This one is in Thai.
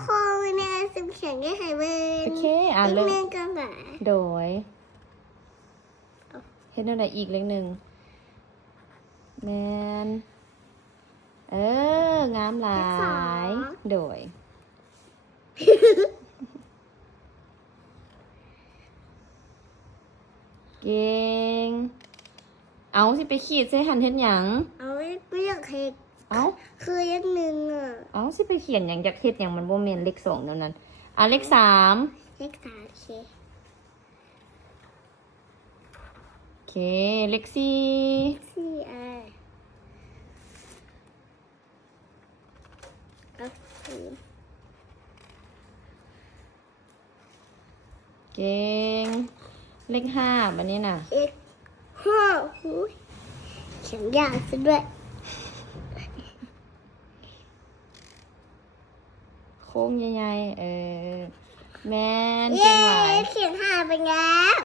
โคเนี่ยสิบเขียนได้ให้เบิ้ล โอเคเล เล่ ย นกันไหน โดยเห็นอะไรอีกเลขหนึ่งแมนงามหลายโดยเก่งเอาสิไปขีดใส่หันเห็นหยัง เอาไม่อยากเห็น เอา คือเลขหนึ่งอ่ะ เอาสิไปเขียนหยังจากเฮ็ดหยังมันบ่แม่นเลขสองเท่านั้นเลขสาม เลขสามโอเค โอเคเลขสี่ สี่เอาสี่ เก่งเลขห้าบันนี้น่ะ เลขห้าหูยเขียนยากซะด้วย โค้งใหญ่ๆแมนเก่งหลาย เขียนห้าไปแล้ว